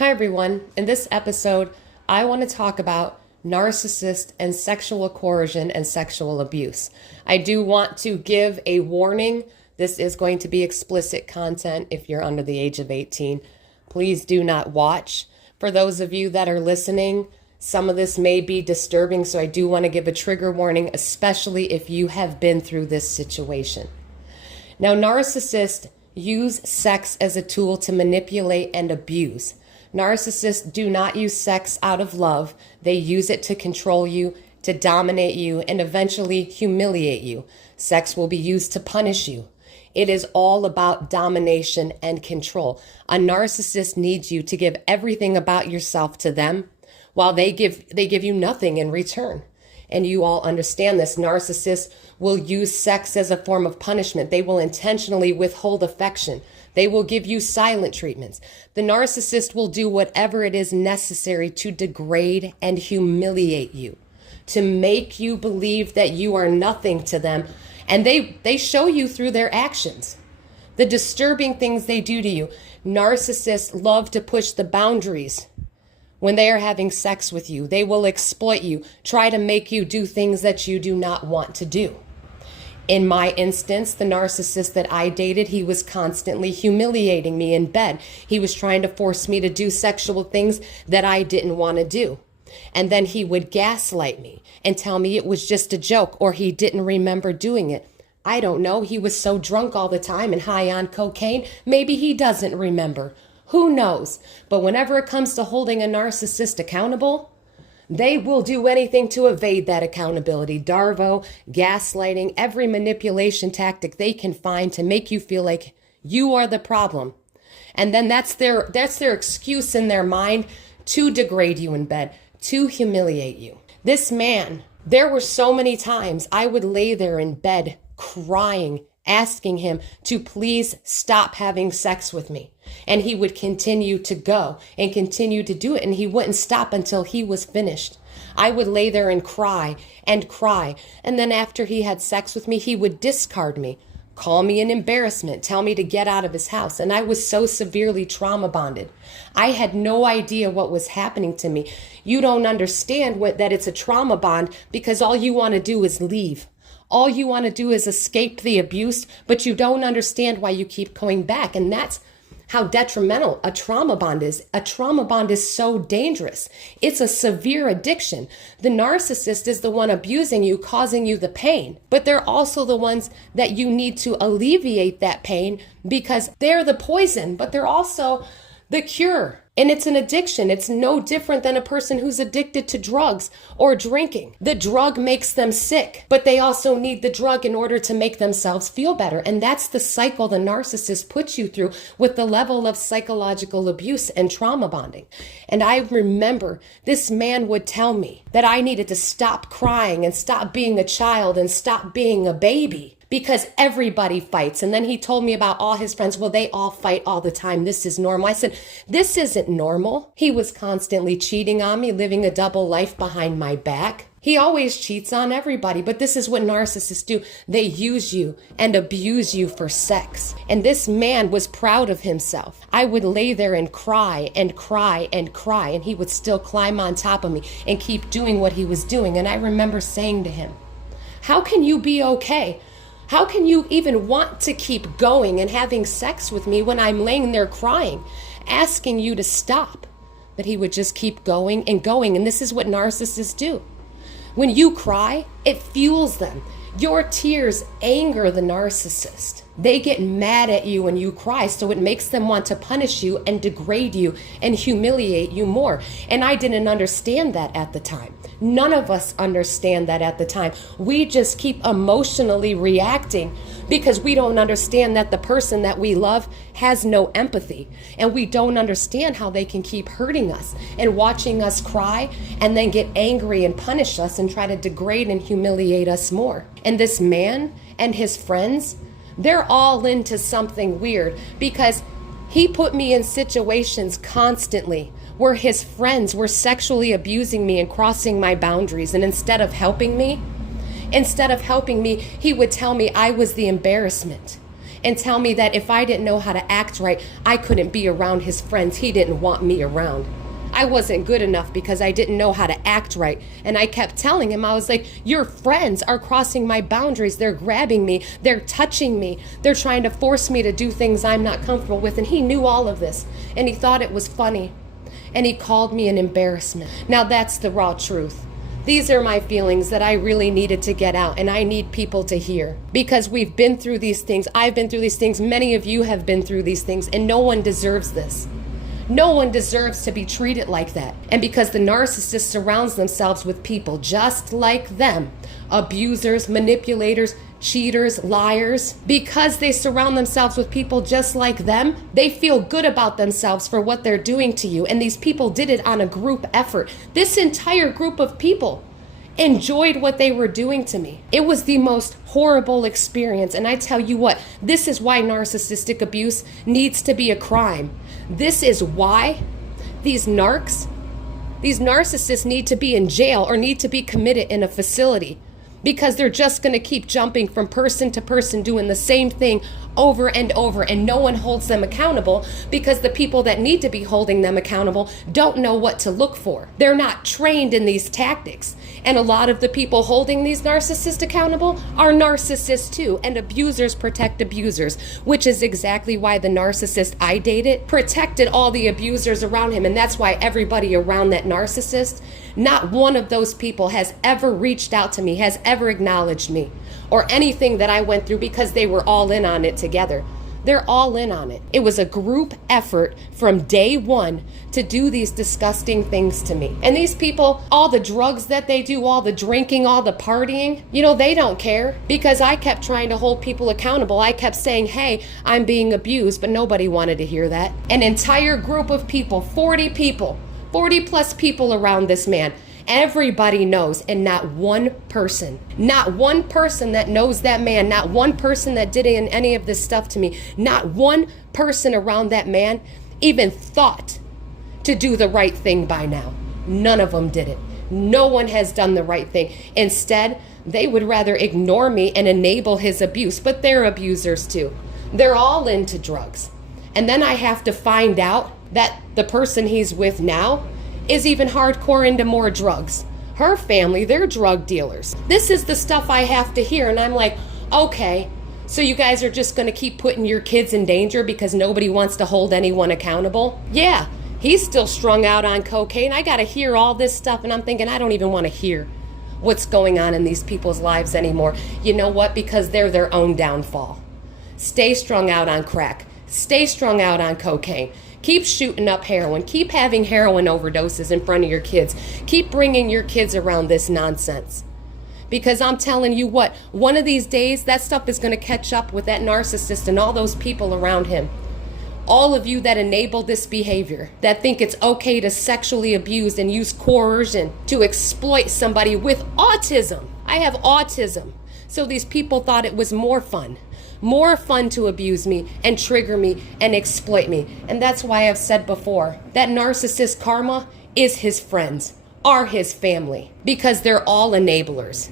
Hi everyone. In this episode, I want to talk about narcissist and sexual coercion and sexual abuse. I do want to give a warning. This is going to be explicit content if you're under the age of 18. Please do not watch. For those of you that are listening, some of this may be disturbing, so I do want to give a trigger warning, especially if you have been through this situation. Now, narcissists use sex as a tool to manipulate and abuse. Narcissists do not use sex out of love. They use it to control you, to dominate you, and eventually humiliate you. Sex will be used to punish you. It is all about domination and control. A narcissist needs you to give everything about yourself to them while they give you nothing in return. And you all understand this. Narcissists will use sex as a form of punishment. They will intentionally withhold affection. They will give you silent treatments. The narcissist will do whatever it is necessary to degrade and humiliate you, to make you believe that you are nothing to them. And they show you through their actions, the disturbing things they do to you. Narcissists love to push the boundaries. When they are having sex with you, they will exploit you, try to make you do things that you do not want to do. In my instance, the narcissist that I dated, he was constantly humiliating me in bed. He was trying to force me to do sexual things that I didn't want to do. And then he would gaslight me and tell me it was just a joke or he didn't remember doing it. I don't know. He was so drunk all the time and high on cocaine. Maybe he doesn't remember. Who knows? But whenever it comes to holding a narcissist accountable, they will do anything to evade that accountability. Darvo, gaslighting, every manipulation tactic they can find to make you feel like you are the problem. And then that's their excuse in their mind to degrade you in bed, to humiliate you. This man, there were so many times I would lay there in bed crying, asking him to please stop having sex with me. And he would continue to go and continue to do it. And he wouldn't stop until he was finished. I would lay there and cry and cry. And then after he had sex with me, he would discard me, call me an embarrassment, tell me to get out of his house. And I was so severely trauma bonded. I had no idea what was happening to me. You don't understand that it's a trauma bond because all you want to do is leave. All you want to do is escape the abuse, but you don't understand why you keep going back. And that's how detrimental a trauma bond is. A trauma bond is so dangerous. It's a severe addiction. The narcissist is the one abusing you, causing you the pain, but they're also the ones that you need to alleviate that pain because they're the poison, but they're also the cure. And it's an addiction. It's no different than a person who's addicted to drugs or drinking. The drug makes them sick, but they also need the drug in order to make themselves feel better. And that's the cycle the narcissist puts you through with the level of psychological abuse and trauma bonding. And I remember this man would tell me that I needed to stop crying and stop being a child and stop being a baby, because everybody fights. And then he told me about all his friends. Well, they all fight all the time. This is normal. I said, this isn't normal. He was constantly cheating on me, living a double life behind my back. He always cheats on everybody, but this is what narcissists do. They use you and abuse you for sex. And this man was proud of himself. I would lay there and cry and cry and cry, and he would still climb on top of me and keep doing what he was doing. And I remember saying to him, how can you be okay? How can you even want to keep going and having sex with me when I'm laying there crying, asking you to stop? But he would just keep going and going. And this is what narcissists do. When you cry, it fuels them. Your tears anger the narcissist. They get mad at you when you cry, so it makes them want to punish you and degrade you and humiliate you more. And I didn't understand that at the time. None of us understand that at the time. We just keep emotionally reacting because we don't understand that the person that we love has no empathy. And we don't understand how they can keep hurting us and watching us cry and then get angry and punish us and try to degrade and humiliate us more. And this man and his friends, they're all into something weird because he put me in situations constantly where his friends were sexually abusing me and crossing my boundaries. And instead of helping me, he would tell me I was the embarrassment. and tell me that if I didn't know how to act right, I couldn't be around his friends. He didn't want me around. I wasn't good enough because I didn't know how to act right. And I kept telling him, I was like, your friends are crossing my boundaries. They're grabbing me. They're touching me. They're trying to force me to do things I'm not comfortable with. And he knew all of this. And he thought it was funny. And he called me an embarrassment. Now that's the raw truth. These are my feelings that I really needed to get out, and I need people to hear, because we've been through these things. I've been through these things. Many of you have been through these things, and no one deserves this. No one deserves to be treated like that. And because the narcissist surrounds themselves with people just like them, abusers, manipulators, cheaters, liars, because they surround themselves with people just like them, they feel good about themselves for what they're doing to you. And these people did it on a group effort. This entire group of people enjoyed what they were doing to me. It was the most horrible experience. And I tell you what, this is why narcissistic abuse needs to be a crime. This is why these narcissists need to be in jail or need to be committed in a facility, because they're just going to keep jumping from person to person doing the same thing over and over, and no one holds them accountable because the people that need to be holding them accountable don't know what to look for. They're not trained in these tactics. And a lot of the people holding these narcissists accountable are narcissists too, and abusers protect abusers, which is exactly why the narcissist I dated protected all the abusers around him. And that's why everybody around that narcissist, not one of those people has ever reached out to me, has ever acknowledged me or anything that I went through, because they were all in on it together. They're all in on it. It was a group effort from day one to do these disgusting things to me. And these people, all the drugs that they do, all the drinking, all the partying, they don't care, because I kept trying to hold people accountable. I kept saying, hey, I'm being abused, but nobody wanted to hear that. An entire group of people, 40 plus people around this man. Everybody knows, and not one person that knows that man, not one person that did any of this stuff to me, not one person around that man even thought to do the right thing by now. None of them did it. No one has done the right thing. Instead, they would rather ignore me and enable his abuse, but they're abusers too. They're all into drugs. And then I have to find out that the person he's with now is even hardcore into more drugs. Her family, they're drug dealers. This is the stuff I have to hear, and I'm like, okay, so you guys are just gonna keep putting your kids in danger because nobody wants to hold anyone accountable? Yeah, he's still strung out on cocaine. I gotta hear all this stuff, and I'm thinking, I don't even wanna hear what's going on in these people's lives anymore. You know what? Because they're their own downfall. Stay strung out on crack. Stay strung out on cocaine. Keep shooting up heroin. Keep having heroin overdoses in front of your kids. Keep bringing your kids around this nonsense. Because I'm telling you what, one of these days, that stuff is going to catch up with that narcissist and all those people around him. All of you that enable this behavior, that think it's okay to sexually abuse and use coercion to exploit somebody with autism. I have autism. So these people thought it was more fun to abuse me and trigger me and exploit me. And that's why I've said before, that narcissist karma is his friends, are his family, because they're all enablers.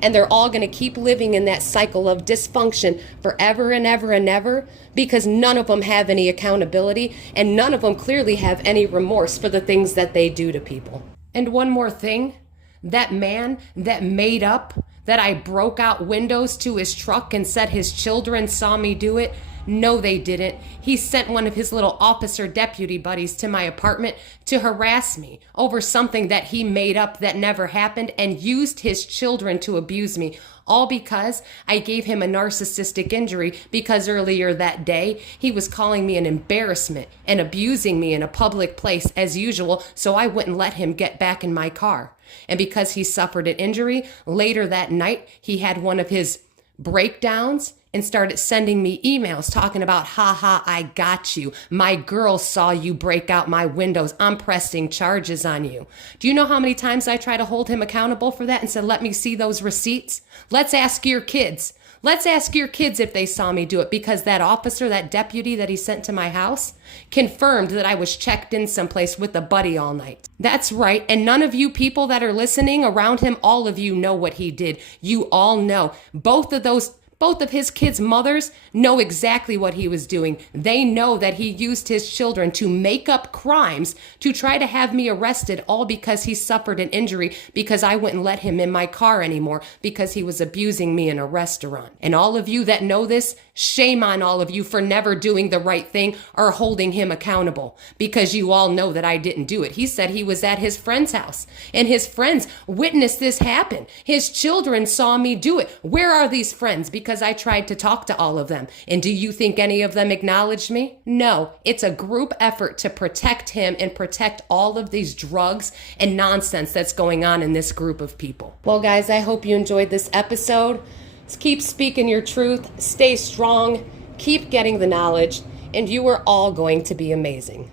And they're all going to keep living in that cycle of dysfunction forever and ever and ever, because none of them have any accountability, and none of them clearly have any remorse for the things that they do to people. And one more thing, that man that made up that I broke out windows to his truck and said his children saw me do it, no, they didn't. He sent one of his little officer deputy buddies to my apartment to harass me over something that he made up that never happened, and used his children to abuse me, all because I gave him a narcissistic injury, because earlier that day he was calling me an embarrassment and abusing me in a public place as usual, so I wouldn't let him get back in my car. And because he suffered an injury, later that night he had one of his breakdowns and started sending me emails talking about, ha, I got you. My girls saw you break out my windows. I'm pressing charges on you. Do you know how many times I try to hold him accountable for that and said, let me see those receipts? Let's ask your kids. Let's ask your kids if they saw me do it, because that officer, that deputy that he sent to my house, confirmed that I was checked in someplace with a buddy all night. That's right. And none of you people that are listening around him, all of you know what he did. You all know. Both of those Both of his kids' mothers know exactly what he was doing. They know that he used his children to make up crimes to try to have me arrested, all because he suffered an injury because I wouldn't let him in my car anymore because he was abusing me in a restaurant. And all of you that know this, shame on all of you for never doing the right thing or holding him accountable, because you all know that I didn't do it. He said he was at his friend's house and his friends witnessed this happen. His children saw me do it. Where are these friends? Because I tried to talk to all of them. And do you think any of them acknowledged me? No, it's a group effort to protect him and protect all of these drugs and nonsense that's going on in this group of people. Well, guys, I hope you enjoyed this episode. Keep speaking your truth, stay strong, keep getting the knowledge, and you are all going to be amazing.